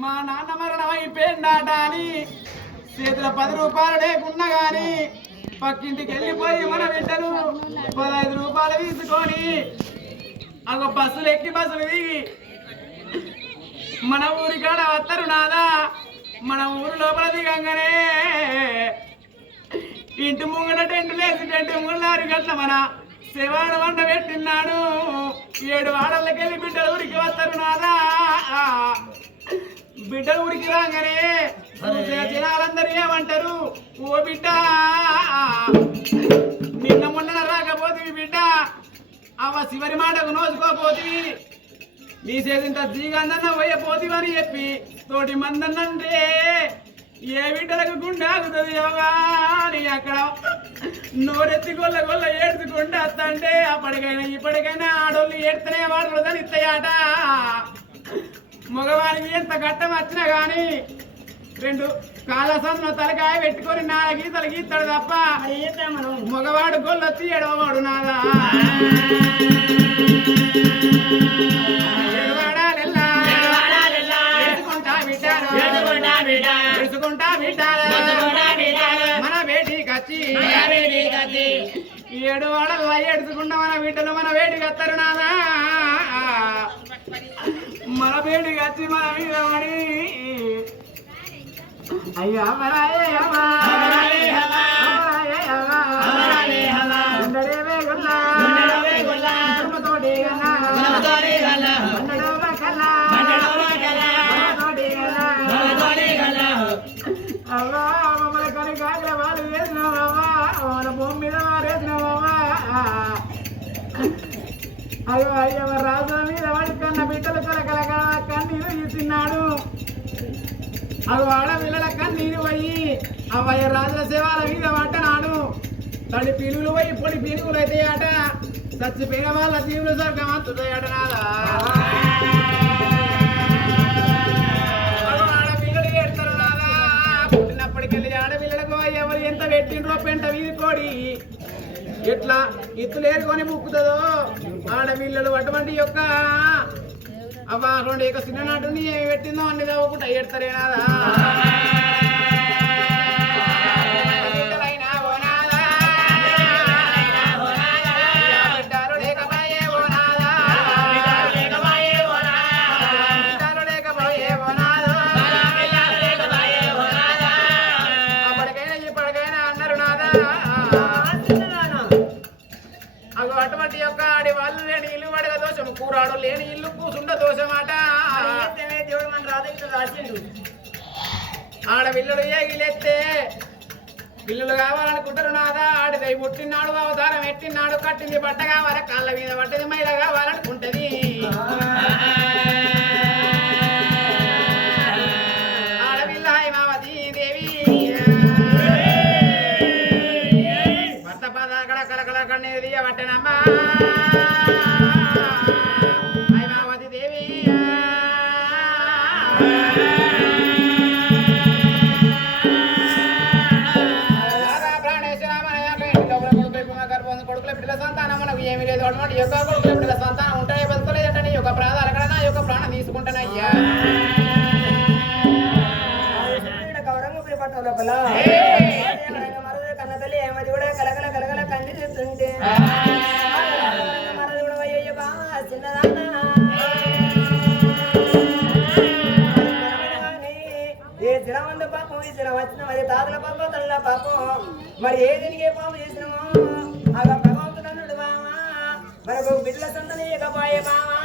మా నాన్న మరణం అయిపోయిందాట అని చేతుల 10 రూపాయలు లేకున్నా గాని పక్కింటికి వెళ్ళిపోయి మన బిడ్డలు 15 రూపాయలు తీసుకొని అగో బస్సులు ఎక్కి బస్సులు దిగి మన ఊరి కాడ వస్తారు నాదా మన ఊరు లోపల దిగంగానే ఇంటి ముంగట టెంట్ లేసి టెంట్ ముంగట 6 గంటల మన శివాడ వంట పెట్టినాడు 7 వాడలకి వెళ్ళి బిడ్డలు ఊరికి వస్తారు నాదా బిడ్డలు ఊరికి రాగానే జనాలందరూ ఏమంటారు ఓ బిడ్డ నిన్న మొన్న రాకపోతే బిడ్డ అవ్వ చివరి మాటకు నోచుకోపోతుంది నీ చేసింత జీగందన్న పోయపోతివని చెప్పి తోటి మందన్నంటే ఏ బిడ్డలకు గుండె ఆగుతుంది నీ అక్కడ నోరెత్తి గొల్ల గొల్ల ఏడ్చుకుంటూ వస్తంటే అప్పటికైనా ఇప్పటికైనా ఆడోళ్ళు ఏడుతనే వాడు అని ఇస్తాయట మగవానికి ఎంత గట్టం వచ్చినా గాని 2 కాళ్ళ సందులో తలకాయ పెట్టుకొని 4 గీతలు గీస్తాడు తప్ప మగవాడు గొల్లొచ్చి ఎడవవాడు నాదా మన బేటీకి వచ్చి 7 వాడలు ఏడుచుకుంటా మన బిడ్డలు మన వేడికి వస్తారు నాదా మన వేడికి వచ్చి మన మీద పడి అయ్యా అవ్వా మమ్మల్ని కానీ కాకల వాళ్ళు వేసినావా మన భూమి మీద వారేసినావా అయ్యో అయ్యవ రాజు మీద వాడి కన్న బిడ్డలు కలకల కన్నీరు ఇస్తున్నాడు అవి ఆడపిల్లల కన్నీరు పోయి అవయ్య రాజుల సేవల మీద పట్టనాడు తడి పిలువులు పోయి పొడి పిలువులు అయితే అట చచ్చిపోయిన వాళ్ళ జీవులు స్వర్గం అంతుతాయట నాదా ఆడపిల్లలు ఏడతారు నాదా పుట్టినప్పటికెళ్ళి ఆడపిల్లలకు ఎవరు ఎంత పెట్టిండ్రో పెంట వీధుకోడి ఎట్లా ఇత్తులేరుకొని ముక్కుతుందో ఆడపిల్లలు అటువంటి యొక్క అవ్వ 2 ఏక చిన్ననాటుని ఏమి పెట్టిందో అన్ని తవ్వకుండా ఏడతారేనాదా అటువంటి యొక్క ఆడి వాళ్ళు లేని ఇల్లు పడగ దోషం కూరాడు లేని ఇల్లు కూసుండ దోషమాట దేవుడు మన రాధ రాసిండు ఆడపిల్లలు ఏగిలెత్తే పిల్లలు కావాలనుకుంటారు నాదా ఆడిదై పుట్టినాడు అవతారం ఎట్టినాడు కట్టింది బట్ట కావాలి కాళ్ళ మీద పట్టది మైల కావాలనుకుంటది ఆడపిల్ల హైమావతి దేవి భర్త పద కడ కలకల కన్నీరు పట్టనమ్మా హైమావతి దేవి కొడుకుల బిడ్డల సంతానం మనకు ఏమి లేదు అటువంటి యొక్క కొడుకుల బిడ్డల సంతానం ఉంటాయి బతుకోలేదంటే నీ యొక్క ప్రాణాలు అక్కడ నా యొక్క ప్రాణం తీసుకుంటానయ్యా కన్న తల్లి ఏమది కూడా కలకల కలకల కన్ని తెస్తుంటే మరది కూడా అయ్యో బాగా చిన్నదాన్న ఏ దినవంద పాపం ఈ దినం వచ్చిన మరి తాతల పాపం తల్లిల పాపం మరి ఏ దీనికి పాపం చేసినామో మనకు బిడ్డల సంతని ఇకపాయే బావా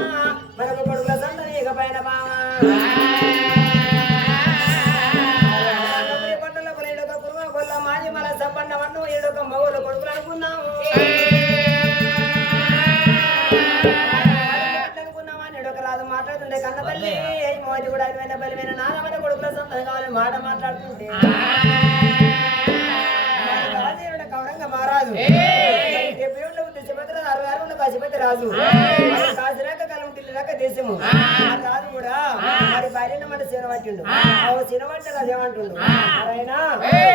మనకు కొడుకుల సంతని ఇకపైన బావా పట్టల పల్లెడొక పురుగు కొల్ల మాది మన సంపన్న వన్ను ఏడొక మగోళ్ళ కొడుకులు అనుకున్నాము అనుకున్నామా నేడొక రాదు మాట్లాడుతుండే కన్న తల్లి మోది కూడా అదివైన బలిమైన నాన్న కొడుకుల సంతని కావాలి మాట మాట్లాడుతుంటే కౌరంగా మారాదు పశుపతి రాజు కాసిరాక కలం తిల్లిరాక దేశము రాజు కూడా మరి భార్యను మాట సినబట్టిండు సినబట్ట రాజు ఏమంటుండు అయినా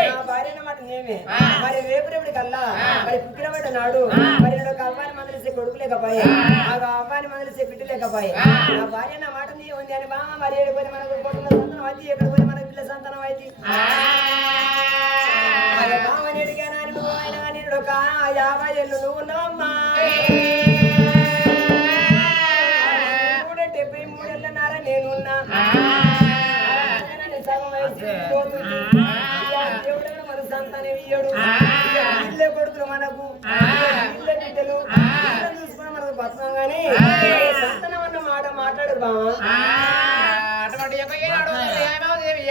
నా భార్యను మాట నేమే మరి రేపు కల్లా మరి పుక్కినబడ్డ నాడు మరి ఒక అబ్బాయిని మందలిసే కొడుకు లేకపోయే ఆ అబ్బాయిని మందలిసే బిడ్డ లేకపోయే నా భార్య నా మాట నీ ఉంది అని బాగా మరి ఏడుకొని మనకు అయితే ఎక్కడ పోయి మన పిల్ల సంతానం అయితే బామనేడిగా నాని నువ్వు ఆయన కానీ ఒక 50 ఏళ్ళు నువ్వు ఉన్నావమ్మా 73 ఏళ్ళన్నార నేనున్నా సగం వయసు దేవుడు మన సంతానం ఇయ్యడు ఇల్లే కొడుకులు మనకు ఇల్లే బిడ్డలు చూసుకుని మనకు బతుకం కానీ సంతానం అన్న మాట మాట్లాడరు బామా అటువంటి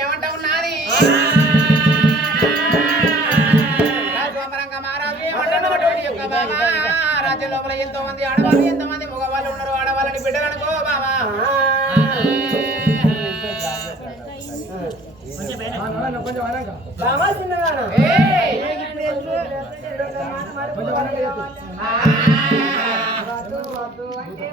ఏమంటా ఉన్నది రాజ్యం లోపల ఎంతో మంది ఆడవాళ్ళు ఎంతమంది మగవాళ్ళు ఉన్నారు ఆడవాళ్ళని బిడ్డలనుకో బాబా బామా చిన్నగానా అంటే